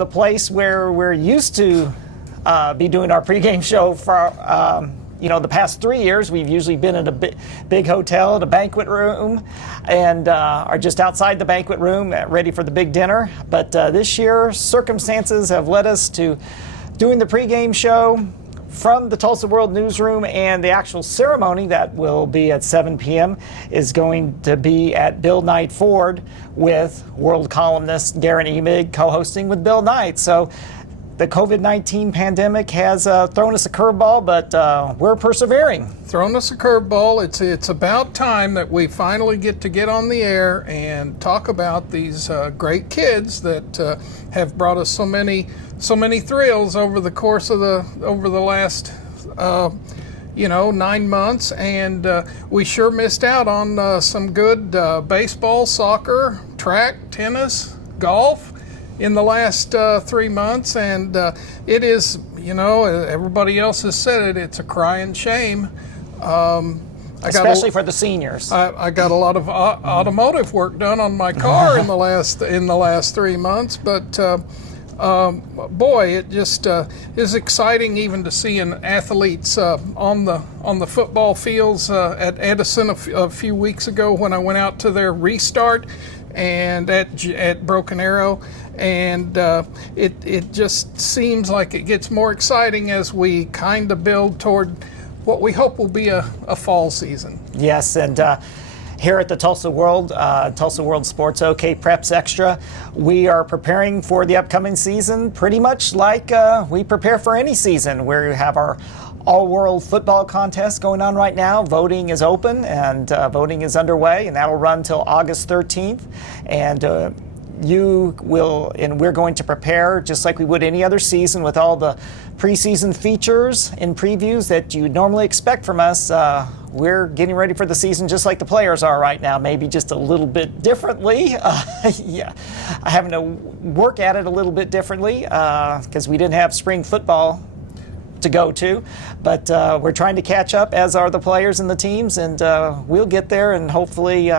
the place where we're used to be doing our pregame show for the past 3 years. We've usually been in a big hotel, in a banquet room, and are just outside the banquet room ready for the big dinner. But this year, circumstances have led us to doing the pregame show from the Tulsa World newsroom, and the actual ceremony that will be at 7 p.m. is going to be at Bill Knight Ford with world columnist Darren Emig co-hosting with Bill Knight. So the COVID-19 pandemic has thrown us a curveball, but we're persevering. Thrown us a curveball. It's about time that we finally get on the air and talk about these great kids that have brought us so many thrills over the course of the last 9 months, and we sure missed out on some good baseball, soccer, track, tennis, golf in the last 3 months, and it is, everybody else has said it, it's a crying shame. Especially for the seniors. I got a lot of automotive work done on my car in the last 3 months, but boy, it just is exciting even to see athletes on the football fields at Edison a few weeks ago when I went out to their restart and at Broken Arrow, and it just seems like it gets more exciting as we kind of build toward what we hope will be a fall season. Yes, and here at the Tulsa World Sports OK Preps Extra, we are preparing for the upcoming season pretty much like we prepare for any season. We have our all-world football contest going on right now. Voting is open, and voting is underway, and that'll run till August 13th. And we're going to prepare just like we would any other season with all the preseason features and previews that you normally expect from us. We're getting ready for the season just like the players are right now, maybe just a little bit differently. Having to work at it a little bit differently because we didn't have spring football to go to, but we're trying to catch up, as are the players and the teams, and we'll get there, and hopefully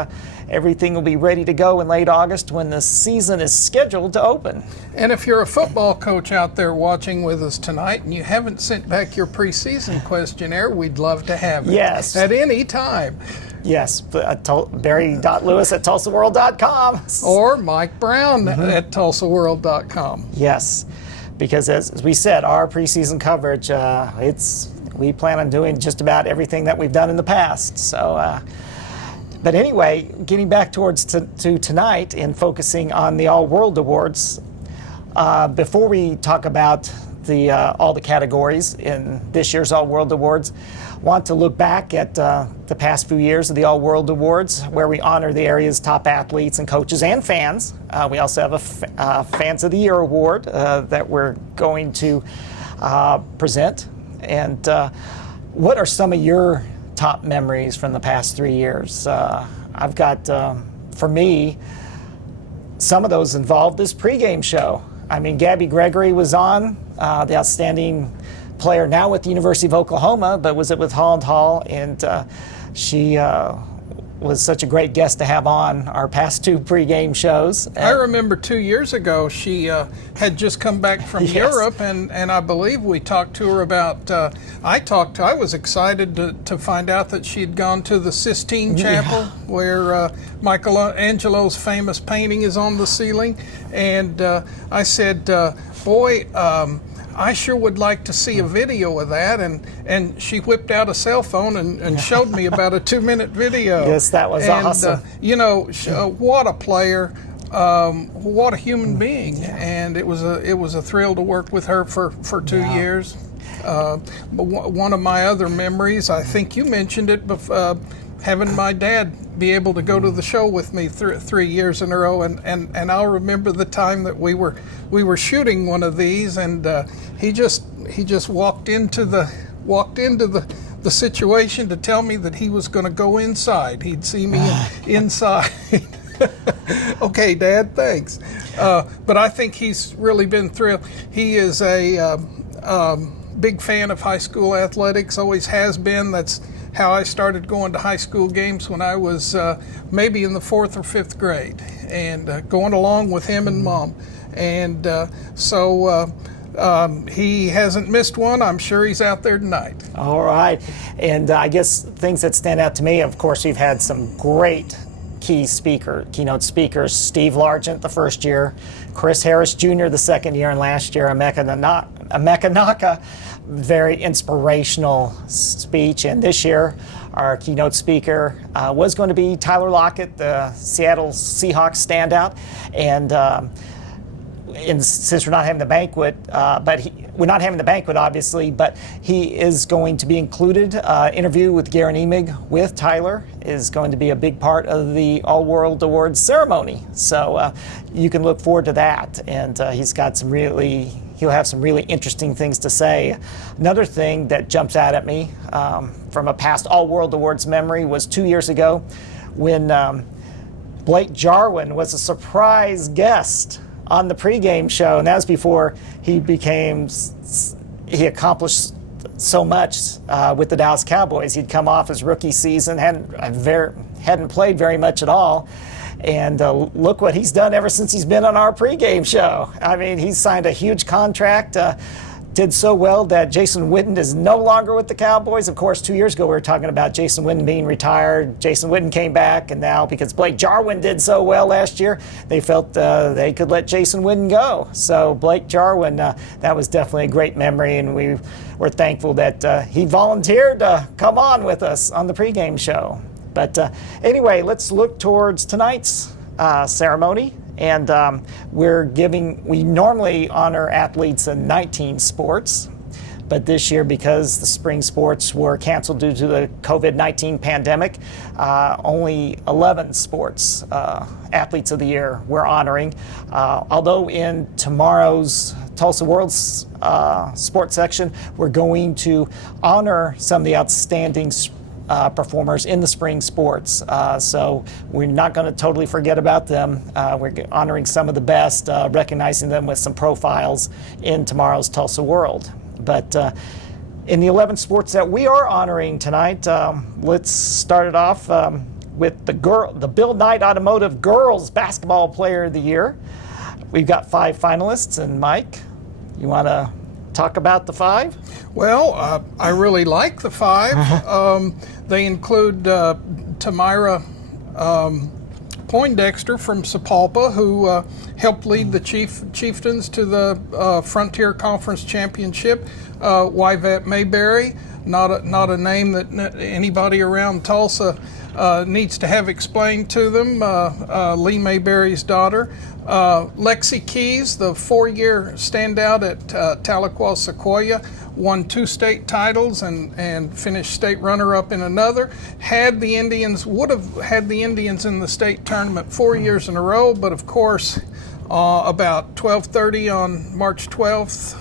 everything will be ready to go in late August when the season is scheduled to open. And if you're a football coach out there watching with us tonight and you haven't sent back your preseason questionnaire, we'd love to have it. Yes. At any time. Yes, Barry.Lewis@TulsaWorld.com. Or Mike Brown at TulsaWorld.com. Yes, because as we said, our preseason coverage, we plan on doing just about everything that we've done in the past. So, but anyway, getting back towards to tonight and focusing on the All World Awards, before we talk about all the categories in this year's All World Awards, want to look back at the past few years of the All World Awards, where we honor the area's top athletes and coaches and fans. We also have a Fans of the Year award that we're going to present. And what are some of your top memories from the past 3 years? I've got, for me, some of those involved this pregame show. I mean, Gabby Gregory was on, the outstanding player now with the University of Oklahoma, but was it with Holland Hall, and she was such a great guest to have on our past 2 pregame shows. I remember 2 years ago she had just come back from Europe, and I believe we talked to her about, I was excited to find out that she'd gone to the Sistine Chapel, where Michelangelo's famous painting is on the ceiling, and I said, boy, I sure would like to see a video of that, and she whipped out a cell phone and showed me about a 2-minute video. Yes, that was awesome. What a player, what a human being, and it was a thrill to work with her for 2 years. One of my other memories, I think you mentioned it, having my dad be able to go to the show with me 3 years in a row, and I'll remember the time that we were shooting one of these, and he just walked into the situation to tell me that he was going to go inside. He'd see me inside. Okay, Dad, thanks. But I think he's really been thrilled. He is a big fan of high school athletics, always has been. That's how I started going to high school games when I was maybe in the 4th or 5th grade, and going along with him and Mom. And he hasn't missed one. I'm sure he's out there tonight. All right. And I guess things that stand out to me, of course, we've had some great keynote speakers. Steve Largent the first year, Chris Harris Jr. the second year, and last year Emeka Naka, very inspirational speech. And this year our keynote speaker was going to be Tyler Lockett, the Seattle Seahawks standout. And since we're not having the banquet, we're not having the banquet, obviously, but he is going to be included. Interview with Garen Emig with Tyler is going to be a big part of the All World Awards ceremony. So you can look forward to that. And he'll have some really interesting things to say. Another thing that jumps out at me from a past All World Awards memory was 2 years ago when Blake Jarwin was a surprise guest on the pregame show, and that was before he accomplished so much with the Dallas Cowboys. He'd come off his rookie season, hadn't played very much at all, and look what he's done ever since he's been on our pregame show. I mean, he's signed a huge contract, did so well that Jason Witten is no longer with the Cowboys. Of course, 2 years ago we were talking about Jason Witten being retired. Jason Witten came back, and now because Blake Jarwin did so well last year, they felt they could let Jason Witten go. So Blake Jarwin, that was definitely a great memory, and we were thankful that he volunteered to come on with us on the pregame show. But anyway, let's look towards tonight's ceremony. And we normally honor athletes in 19 sports, but this year, because the spring sports were canceled due to the COVID-19 pandemic, only 11 sports athletes of the year we're honoring. Although in tomorrow's Tulsa World's sports section, we're going to honor some of the outstanding performers in the spring sports. So we're not going to totally forget about them. We're honoring some of the best, recognizing them with some profiles in tomorrow's Tulsa World. But in the 11 sports that we are honoring tonight, let's start it off with the Bill Knight Automotive Girls Basketball Player of the Year. We've got 5 finalists, and Mike, you want to talk about the 5? Well, I really like the 5. They include Tamira Poindexter from Sapulpa, who helped lead the Chieftains to the Frontier Conference Championship. Yvette Mayberry, not a name that anybody around Tulsa needs to have explained to them. Lee Mayberry's daughter. Lexi Keys, the 4-year standout at Tahlequah Sequoia, won 2 state titles and finished state runner-up in another. Would have had the Indians in the state tournament 4 years in a row, but of course, about 12:30 on March 12th,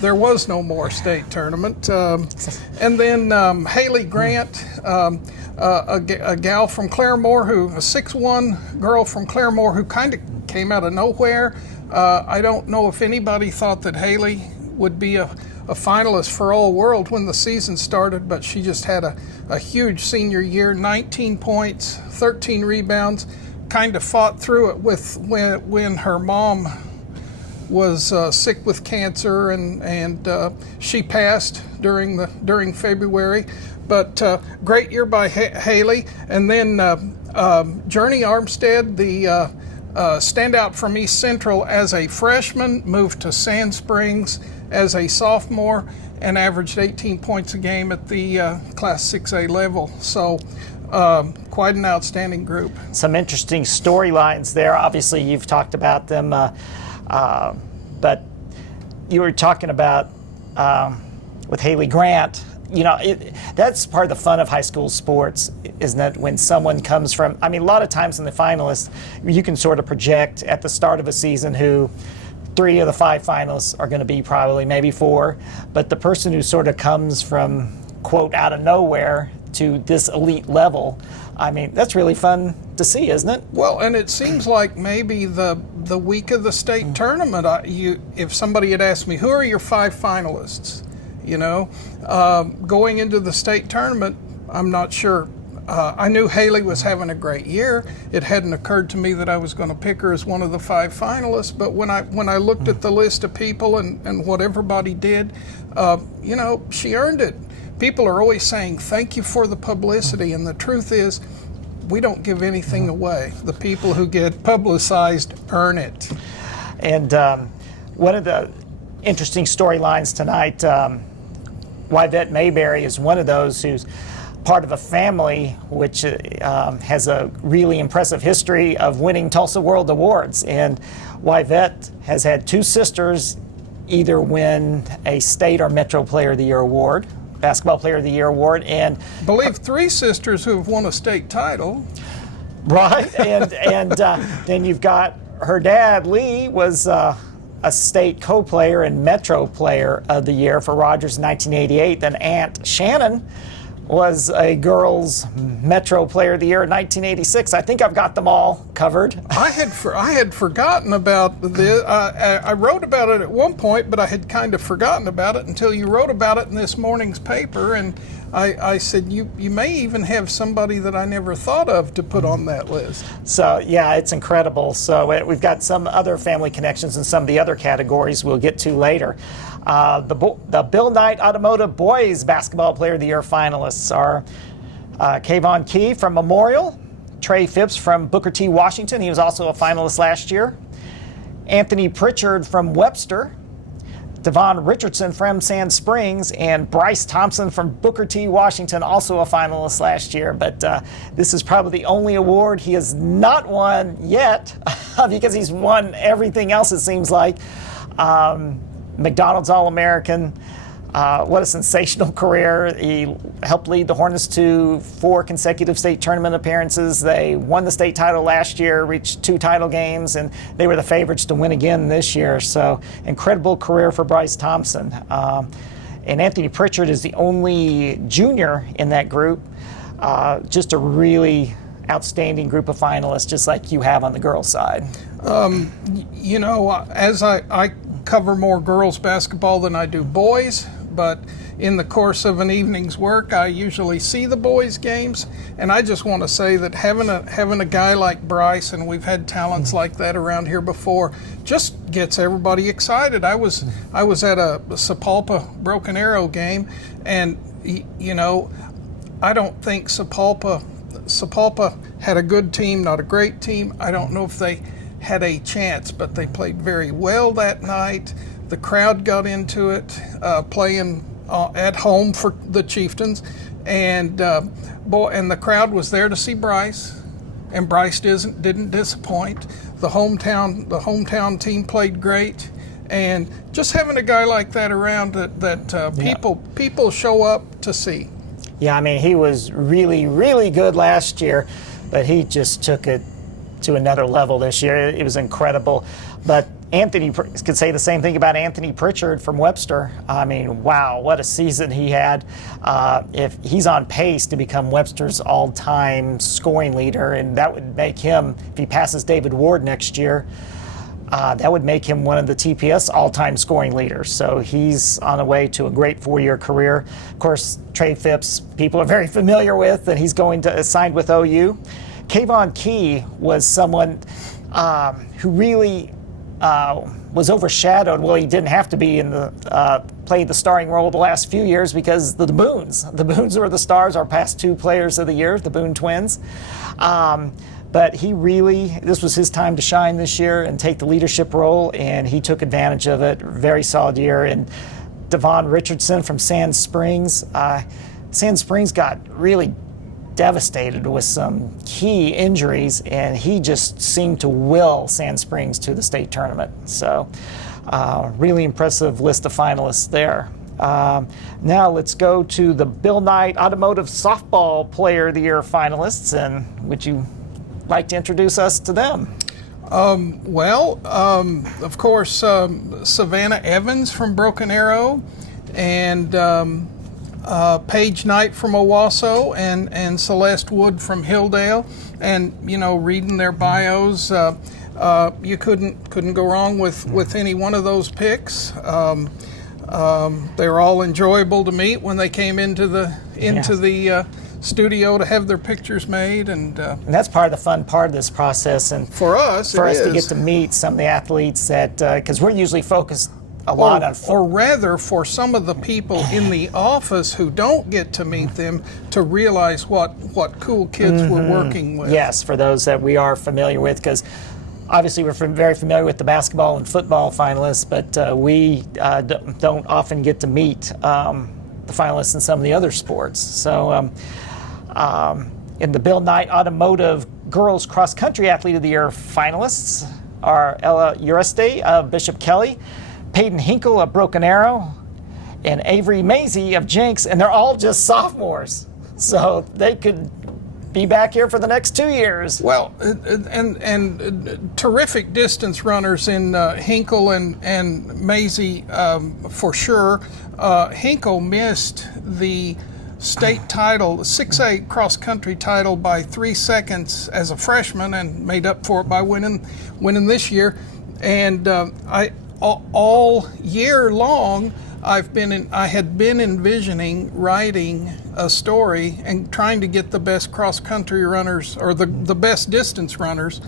there was no more state tournament. And then Haley Grant, a gal from Claremore, a 6'1" girl from Claremore who kind of came out of nowhere. I don't know if anybody thought that Haley would be a finalist for All World when the season started, but she just had a huge senior year, 19 points, 13 rebounds, kind of fought through it when her mom was sick with cancer, and she passed during February. But great year by Haley. And then Journey Armstead, the standout from East Central as a freshman, moved to Sand Springs as a sophomore and averaged 18 points a game at the Class 6A level. So quite an outstanding group. Some interesting storylines there. Obviously, you've talked about them, but you were talking about with Haley Grant. You know, that's part of the fun of high school sports, isn't it? When someone comes from, a lot of times in the finalists, you can sort of project at the start of a season who 3 of the 5 finalists are going to be probably maybe 4. But the person who sort of comes from, quote, out of nowhere to this elite level, that's really fun to see, isn't it? Well, and it seems like maybe the week of the state tournament, if somebody had asked me, who are your 5 finalists? Going into the state tournament, I'm not sure I knew Haley was having a great year. It hadn't occurred to me that I was going to pick her as one of the 5 finalists. But when I looked at the list of people and what everybody did, she earned it. People are always saying, thank you for the publicity. And the truth is, we don't give anything away. The people who get publicized earn it. And one of the interesting storylines tonight, Yvette Mayberry is one of those who's part of a family which has a really impressive history of winning Tulsa World Awards. And Yvette has had 2 sisters either win a state or Metro Player of the Year award, Basketball Player of the Year award, and I believe 3 sisters who have won a state title. Right, and then you've got her dad, Lee, was a state co-player and Metro Player of the Year for Rogers in 1988. Then Aunt Shannon was a girls Metro Player of the Year in 1986. I think I've got them all covered. I had forgotten about this. I wrote about it at one point, but I had kind of forgotten about it until you wrote about it in this morning's paper, and I said, you may even have somebody that I never thought of to put on that list. So, yeah, it's incredible. So we've got some other family connections in some of the other categories we'll get to later. The Bill Knight Automotive Boys Basketball Player of the Year finalists are Kayvon Key from Memorial, Trey Phipps from Booker T. Washington. He was also a finalist last year. Anthony Pritchard from Webster, Devon Richardson from Sand Springs, and Bryce Thompson from Booker T. Washington, also a finalist last year. But this is probably the only award he has not won yet because he's won everything else, it seems like. McDonald's All-American. What a sensational career. He helped lead the Hornets to 4 consecutive state tournament appearances. They won the state title last year, reached 2 title games, and they were the favorites to win again this year. So incredible career for Bryce Thompson. And Anthony Pritchard is the only junior in that group. Just a really outstanding group of finalists, just like you have on the girls' side. As I cover more girls basketball than I do boys, but in the course of an evening's work, I usually see the boys' games, and I just want to say that having a guy like Bryce, and we've had talents like that around here before, just gets everybody excited. I was at a Sapulpa Broken Arrow game, and I don't think Sapulpa had a good team, not a great team. I don't know if they had a chance, but they played very well that night. The crowd got into it, playing at home for the Chieftains, and and the crowd was there to see Bryce, and Bryce didn't disappoint. The hometown team played great, and just having a guy like that around that people show up to see. Yeah, I mean, he was really, really good last year, but he just took it to another level this year. It was incredible. But Anthony could say the same thing about Anthony Pritchard from Webster. I mean, wow, what a season he had. If he's on pace to become Webster's all-time scoring leader, and that would make him, if he passes David Ward next year, that would make him one of the TPS all-time scoring leaders. So he's on the way to a great 4-year career. Of course, Trey Phipps, people are very familiar with, and he's going to signed with OU. Kayvon Key was someone who really was overshadowed. Well, he didn't have to be in the played the starring role the last few years because the Boons were the stars, our past 2 players of the year, the Boone twins. But this was his time to shine this year and take the leadership role, and he took advantage of it. Very solid year. And Devon Richardson from Sand Springs. Sand Springs got really devastated with some key injuries, and he just seemed to will Sand Springs to the state tournament. So really impressive list of finalists there. Now let's go to the Bill Knight Automotive Softball Player of the Year finalists, and would you like to introduce us to them? Of course, Savannah Evans from Broken Arrow, and Paige Knight from Owasso, and Celeste Wood from Hilldale. And reading their bios, you couldn't go wrong with any one of those picks. They were all enjoyable to meet when they came into the studio to have their pictures made, and And that's part of the fun part of this process. And for us, for it us to is. get to meet some of the athletes that, because we're usually focused a lot on or rather, for some of the people in the office who don't get to meet them, to realize what cool kids we're working with. Yes, for those that we are familiar with, because obviously we're very familiar with the basketball and football finalists, but we don't often get to meet the finalists in some of the other sports. So in the Bill Knight Automotive Girls Cross Country Athlete of the Year finalists are Ella Ureste of Bishop Kelly, Peyton Hinkle of Broken Arrow, and Avery Maisie of Jinx, and they're all just sophomores. So they could be back here for the next 2 years. Well, and terrific distance runners in Hinkle and Maisie for sure. Hinkle missed the state title, the 6A cross country title, by 3 seconds as a freshman, and made up for it by winning this year. And all year long, I had been envisioning writing a story and trying to get the best cross country runners, or the best distance runners,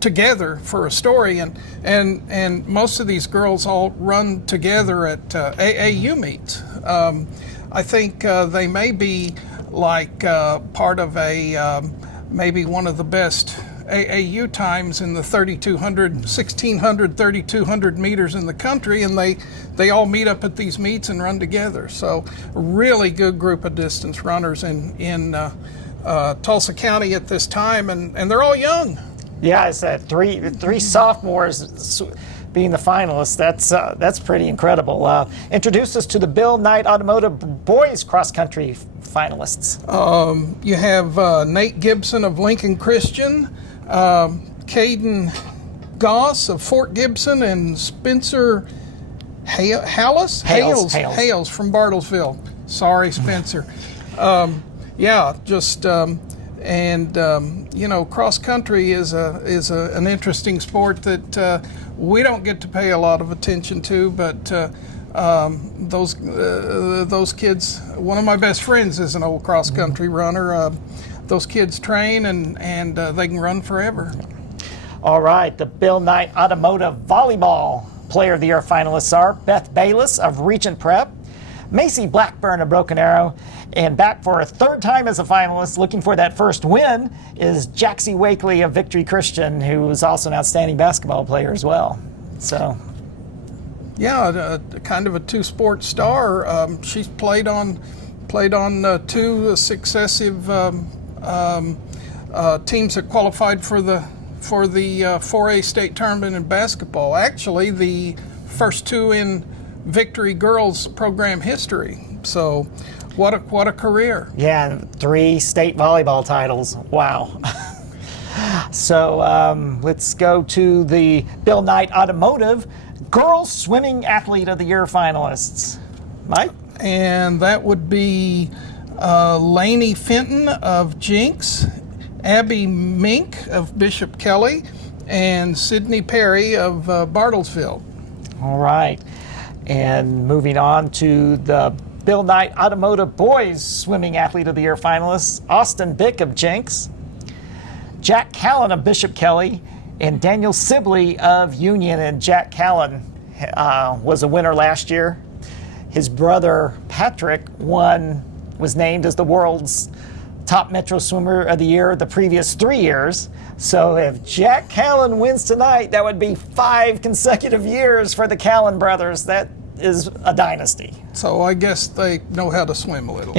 together for a story, and most of these girls all run together at AAU meets. I think they may be like part of maybe one of the best AAU times in the 1,600, 3,200 meters in the country, and they all meet up at these meets and run together. So a really good group of distance runners in Tulsa County at this time, and they're all young. Yeah, I said three sophomores being the finalists. That's pretty incredible. Introduce us to the Bill Knight Automotive Boys Cross Country finalists. You have Nate Gibson of Lincoln Christian, Caden Goss of Fort Gibson, and Spencer Hales from Bartlesville. Sorry, Spencer. Cross country is an interesting sport that we don't get to pay a lot of attention to, but those kids. One of my best friends is an old cross country runner. Those kids train and they can run forever. All right, the Bill Knight Automotive Volleyball Player of the Year finalists are Beth Bayless of Regent Prep, Macy Blackburn of Broken Arrow, and back for a third time as a finalist, looking for that first win, is Jaxie Wakely of Victory Christian, who is also an outstanding basketball player as well. So, yeah, kind of a two-sport star. She's played on two successive teams that qualified for the 4A state tournament in basketball. Actually, the first two in Victory girls program history. So, what a career! Yeah, and 3 state volleyball titles. Wow. So let's go to the Bill Knight Automotive Girls Swimming Athlete of the Year finalists. Mike? And that would be Lainey Fenton of Jinx, Abby Mink of Bishop Kelly, and Sydney Perry of Bartlesville. All right. And moving on to the Bill Knight Automotive Boys Swimming Athlete of the Year finalists, Austin Bick of Jinx, Jack Callan of Bishop Kelly, and Daniel Sibley of Union. And Jack Callan was a winner last year. His brother Patrick was named as the world's top Metro Swimmer of the Year the previous 3 years. So if Jack Callan wins tonight, that would be 5 consecutive years for the Callan brothers. That is a dynasty. So I guess they know how to swim a little.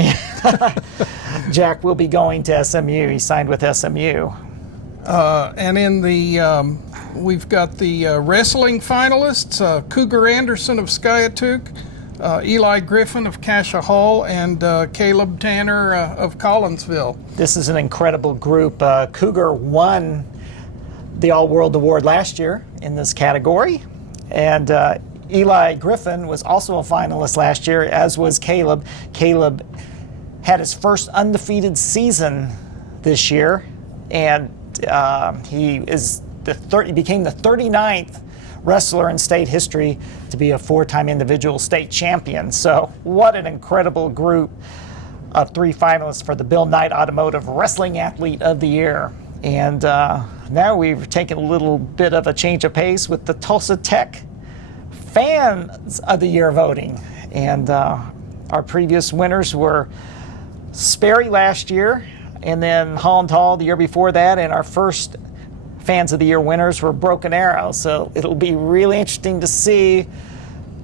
Jack will be going to SMU. He signed with SMU. And in the we've got the wrestling finalists: Cougar Anderson of Skiatook, Eli Griffin of Cassia Hall, and Caleb Tanner of Collinsville. This is an incredible group. Cougar won the All-World Award last year in this category, and Eli Griffin was also a finalist last year, as was Caleb. Caleb had his first undefeated season this year, and he became the 39th wrestler in state history to be a 4-time individual state champion. So what an incredible group. of 3 finalists for the Bill Knight Automotive Wrestling Athlete of the Year. And now we've taken a little bit of a change of pace with the Tulsa Tech Fans of the Year voting. And our previous winners were Sperry last year, and then Holland Hall the year before that, and our first Fans of the Year winners were Broken Arrow. So it'll be really interesting to see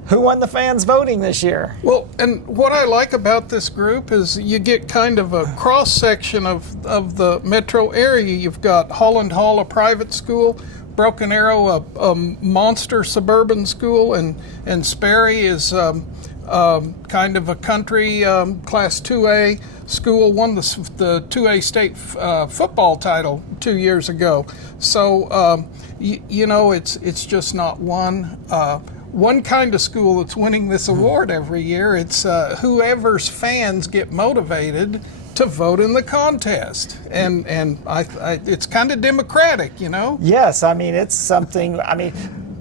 who won the fans voting this year. Well, and what I like about this group is you get kind of a cross-section of the metro area. You've got Holland Hall, a private school, Broken Arrow, a monster suburban school, and Sperry is kind of a country Class 2A school, won the 2A state football title 2 years ago. So, it's just not one kind of school that's winning this award every year. It's whoever's fans get motivated to vote in the contest, and it's kind of democratic, Yes, I mean, it's something. I mean,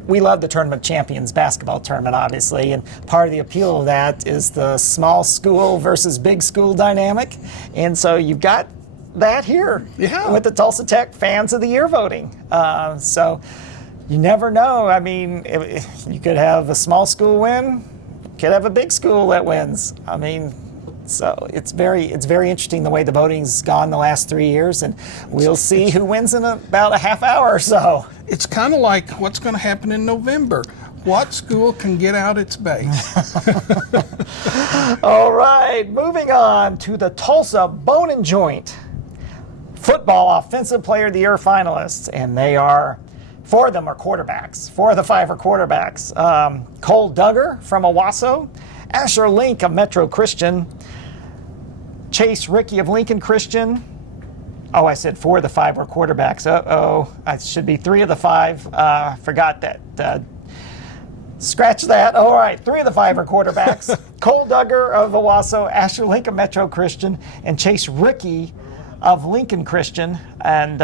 we love the Tournament Champions basketball tournament, obviously, and part of the appeal of that is the small school versus big school dynamic, and so you've got that here with the Tulsa Tech Fans of the Year voting. So you never know. I mean, you could have a small school win, you could have a big school that wins. I mean, so it's very interesting the way the voting's gone the last 3 years, and we'll see who wins in about a half hour or so. It's kind of like what's going to happen in November. What school can get out its base? All right, moving on to the Tulsa Bone and Joint Football Offensive Player of the Year finalists, and they are, 4 of them are quarterbacks. 4 of the 5 are quarterbacks. Cole Duggar from Owasso, Asher Link of Metro Christian, Chase Rickey of Lincoln Christian. Oh, I said 4 of the 5 were quarterbacks. It should be 3 of the 5. Forgot that. Scratch that. All right, 3 of the 5 are quarterbacks. Cole Duggar of Owasso, Asher Link of Metro Christian, and Chase Rickey of Lincoln Christian. And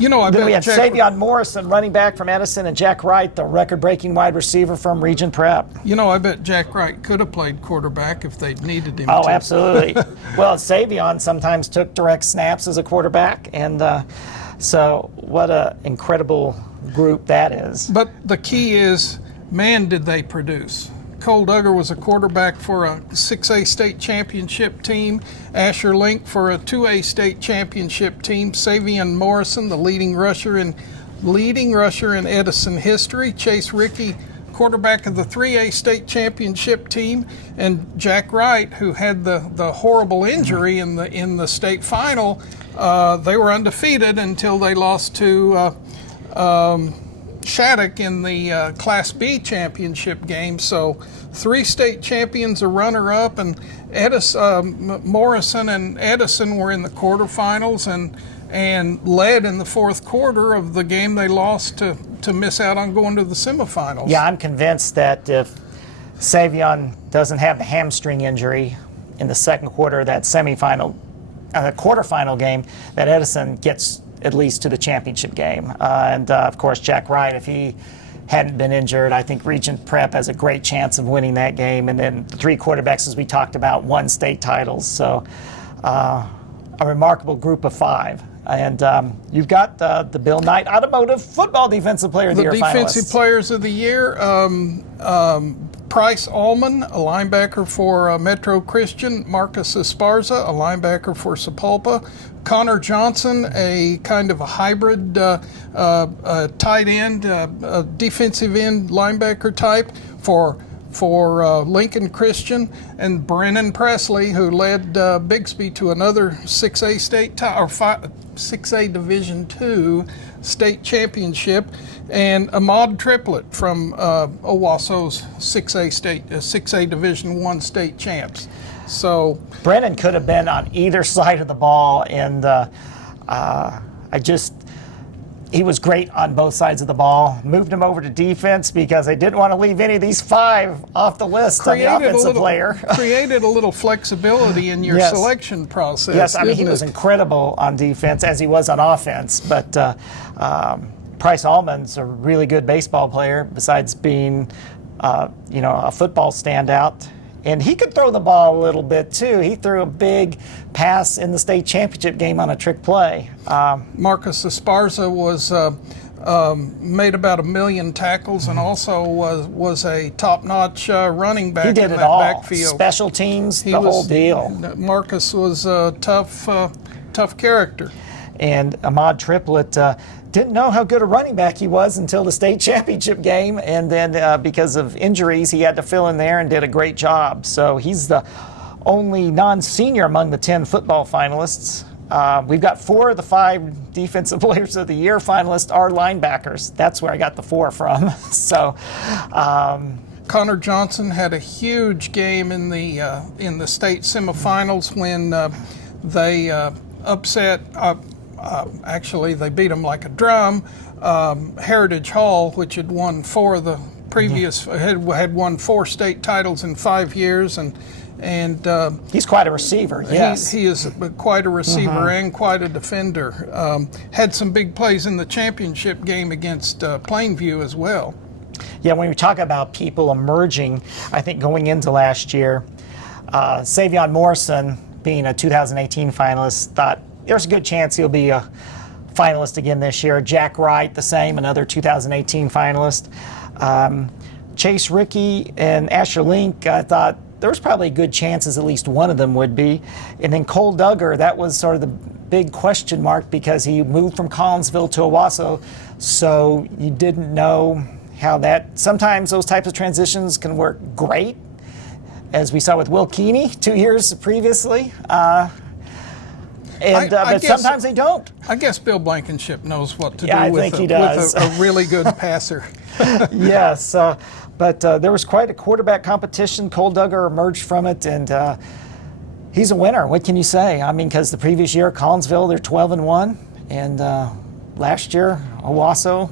then we had Savion Morrison, running back from Edison, and Jack Wright, the record-breaking wide receiver from Region Prep. I bet Jack Wright could have played quarterback if they'd needed him. Oh, absolutely. Well, Savion sometimes took direct snaps as a quarterback, and so what an incredible group that is. But the key is, man, did they produce. Cole Duggar was a quarterback for a 6A state championship team. Asher Link for a 2A state championship team. Savion Morrison, the leading rusher in Edison history. Chase Rickey, quarterback of the 3A state championship team, and Jack Wright, who had the horrible injury in the state final. They were undefeated until they lost to Shattuck in the Class B championship game. So 3 state champions, a runner-up, and Morrison and Edison were in the quarterfinals and led in the 4th quarter of the game they lost to miss out on going to the semifinals. Yeah, I'm convinced that if Savion doesn't have the hamstring injury in the 2nd quarter of that quarterfinal game, that Edison gets at least to the championship game. Of course, Jack Wright, if he hadn't been injured, I think Region Prep has a great chance of winning that game. And then the 3 quarterbacks, as we talked about, won state titles. So a remarkable group of 5. And you've got the Bill Knight Automotive Football Defensive Player of the Year finalists. The Defensive Players of the Year, Price Allman, a linebacker for Metro Christian. Marcus Esparza, a linebacker for Sapulpa. Connor Johnson, a kind of a hybrid tight end, defensive end linebacker type for Lincoln Christian, and Brennan Presley, who led Bixby to another 6A state 6A Division II state championship, and Ahmad Triplett from Owasso's 6A Division I state champs. So Brennan could have been on either side of the ball, and he was great on both sides of the ball. Moved him over to defense because I didn't want to leave any of these 5 off the list on the offensive player. Created a little flexibility in your selection process. Yes, I mean, he was incredible on defense as he was on offense, but Price Allman's a really good baseball player besides being a football standout. And he could throw the ball a little bit too. He threw a big pass in the state championship game on a trick play. Marcus Esparza was made about 1 million tackles and also was a top-notch running back He did in it that all. backfield. Special teams, the whole deal. Marcus was a tough character. And Ahmad Triplett didn't know how good a running back he was until the state championship game, and then because of injuries, he had to fill in there and did a great job. So he's the only non-senior among the 10 football finalists. We've got 4 of the 5 Defensive Players of the Year finalists are linebackers. That's where I got the 4 from. So, Connor Johnson had a huge game in the state semifinals when they upset. Actually, they beat them like a drum. Heritage Hall, which had won 4 of the previous, had won 4 state titles in 5 years, and he's quite a receiver. Yes, he is quite a receiver and quite a defender. Had some big plays in the championship game against Plainview as well. Yeah, when we talk about people emerging, I think going into last year, Savion Morrison, being a 2018 finalist, thought there's a good chance he'll be a finalist again this year. Jack Wright, the same, another 2018 finalist. Chase Rickey and Asher Link, I thought there was probably good chances at least one of them would be. And then Cole Duggar, that was sort of the big question mark because he moved from Collinsville to Owasso, so you didn't know how that, sometimes those types of transitions can work great, as we saw with Will Keeney 2 years previously. But sometimes they don't. I guess Bill Blankenship knows what to do I with, think he does. with a really good passer. Yes, but there was quite a quarterback competition. Cole Duggar emerged from it, and he's a winner. What can you say? I mean, because the previous year, Collinsville, they're 12-1, and last year, Owasso,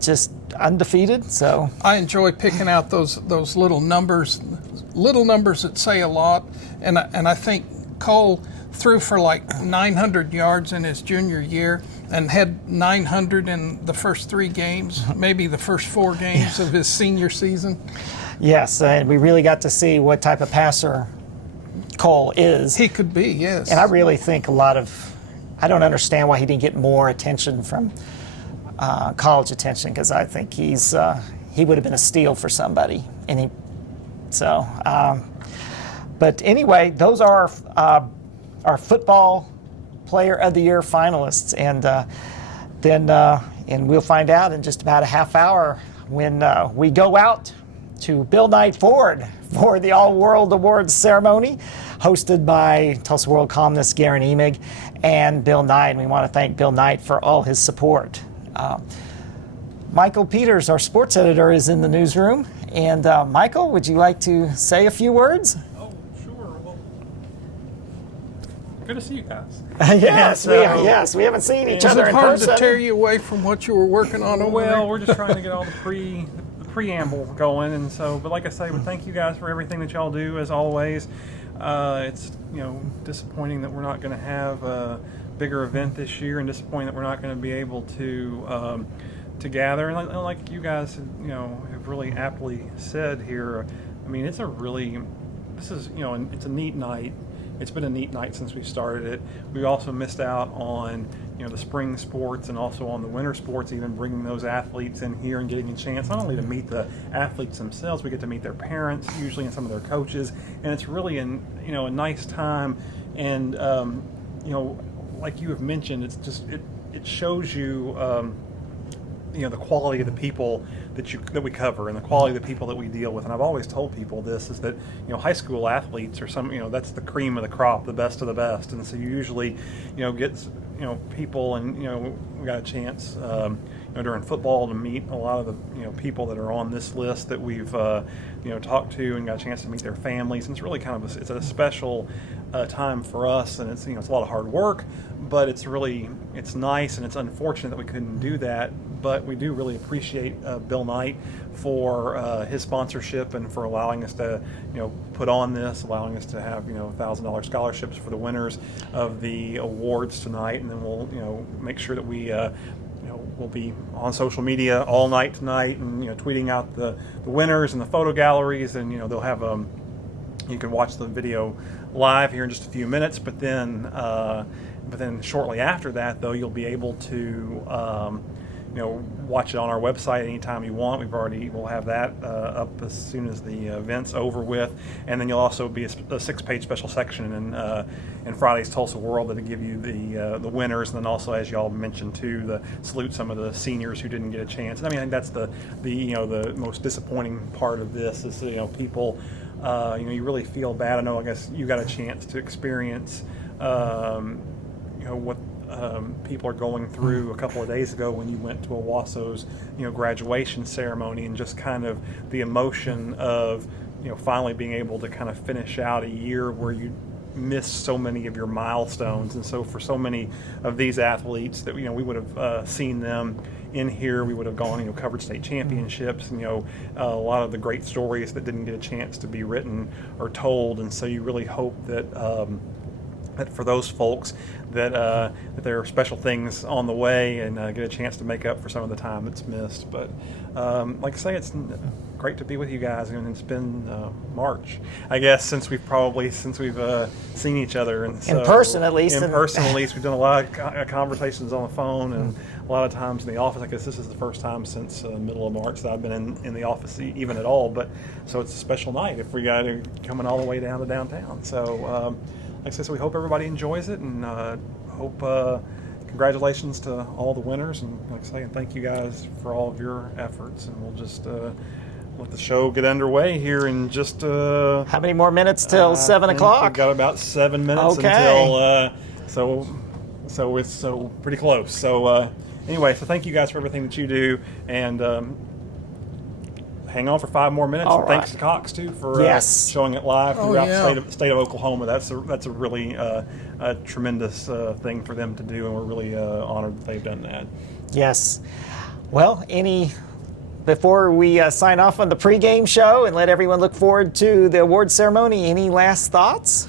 just undefeated. So I enjoy picking out those little numbers that say a lot, and I think Cole threw for like 900 yards in his junior year and had 900 in the first 3 games, maybe the first 4 games of his senior season. Yes, and we really got to see what type of passer Cole is. He could be, yes. And I really think I don't understand why he didn't get more attention from college attention, because I think he would have been a steal for somebody. But anyway, those are our football player of the year finalists, and then we'll find out in just about a half hour when we go out to Bill Knight Ford for the All World Awards ceremony hosted by Tulsa World columnist Garen Emig and Bill Knight, and we want to thank Bill Knight for all his support. Michael Peters, our sports editor, is in the newsroom, and Michael, would you like to say a few words? Good to see you guys. Yes, we haven't seen each other in person. Is it hard to tear you away from what you were working on over there? Well, we're just trying to get all the preamble going, and so. But like I say, we thank you guys for everything that y'all do as always. It's disappointing that we're not going to have a bigger event this year, and disappointing that we're not going to be able to gather. And like you guys, have really aptly said here. I mean, it's a neat night. It's been a neat night since we started it. We also missed out on, the spring sports and also on the winter sports, even bringing those athletes in here and getting a chance not only to meet the athletes themselves, we get to meet their parents usually and some of their coaches, and it's really a nice time. And like you have mentioned, it's just it shows you the quality of the people that we cover and the quality of the people that we deal with. And I've always told people this is that high school athletes are that's the cream of the crop, the best of the best. And so you usually get people, and we got a chance during football to meet a lot of the people that are on this list that we've talked to, and got a chance to meet their families. And it's really kind of it's a special time for us, and it's it's a lot of hard work, but it's nice, and it's unfortunate that we couldn't do that. But we do really appreciate Bill Knight for his sponsorship and for allowing us to put on this, allowing us to have $1,000 scholarships for the winners of the awards tonight, and then we'll make sure that we we'll be on social media all night tonight, and tweeting out the winners and the photo galleries, and they'll have You can watch the video live here in just a few minutes, but then shortly after that, though, you'll be able to watch it on our website anytime you want. We'll have that up as soon as the event's over with, and then you'll also be a 6-page special section in Friday's Tulsa World that'll give you the winners, and then also, as y'all mentioned too, salute some of the seniors who didn't get a chance. And I mean, that's the most disappointing part of this is people. You really feel bad. I know. I guess you got a chance to experience, what people are going through a couple of days ago when you went to Owasso's, graduation ceremony, and just kind of the emotion of, finally being able to kind of finish out a year where you missed so many of your milestones. And so for so many of these athletes that, we would have seen them in here, we would have gone, covered state championships, and, a lot of the great stories that didn't get a chance to be written or told. And so you really hope that, that for those folks that there are special things on the way and get a chance to make up for some of the time that's missed. But like I say, it's great to be with you guys, and it's been March, I guess, since we've seen each other, and so, in person at least. We've done a lot of conversations on the phone, and a lot of times in the office. I guess this is the first time since middle of March that I've been in the office even at all. But so it's a special night if we got to coming all the way down to downtown. So like I said, so we hope everybody enjoys it, and hope. Congratulations to all the winners, and like I say, and thank you guys for all of your efforts. And we'll just let the show get underway here in just how many more minutes till 7 o'clock? We've got about 7 minutes until so it's pretty close. So anyway, so thank you guys for everything that you do, and hang on for 5 more minutes. All and right. Thanks to Cox too for showing it live Oh, throughout yeah. the state of Oklahoma. That's a really a tremendous thing for them to do, and we're really honored that they've done that. Yes. Well, before we sign off on the pregame show and let everyone look forward to the award ceremony, any last thoughts?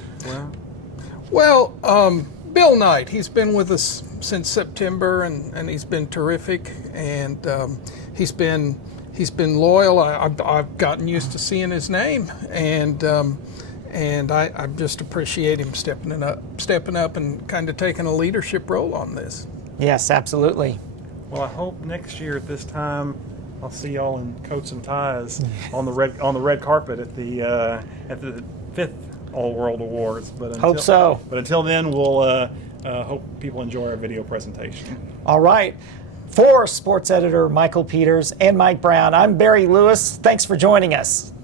Well, Bill Knight, he's been with us since September, and he's been terrific, and he's been loyal. I've gotten used to seeing his name, and I just appreciate him stepping up and kind of taking a leadership role on this. Yes, absolutely. Well, I hope next year at this time I'll see y'all in coats and ties on the red carpet at the 5th All World Awards. But Hope so. But until then, we'll hope people enjoy our video presentation. All right. For sports editor Michael Peters and Mike Brown, I'm Barry Lewis. Thanks for joining us.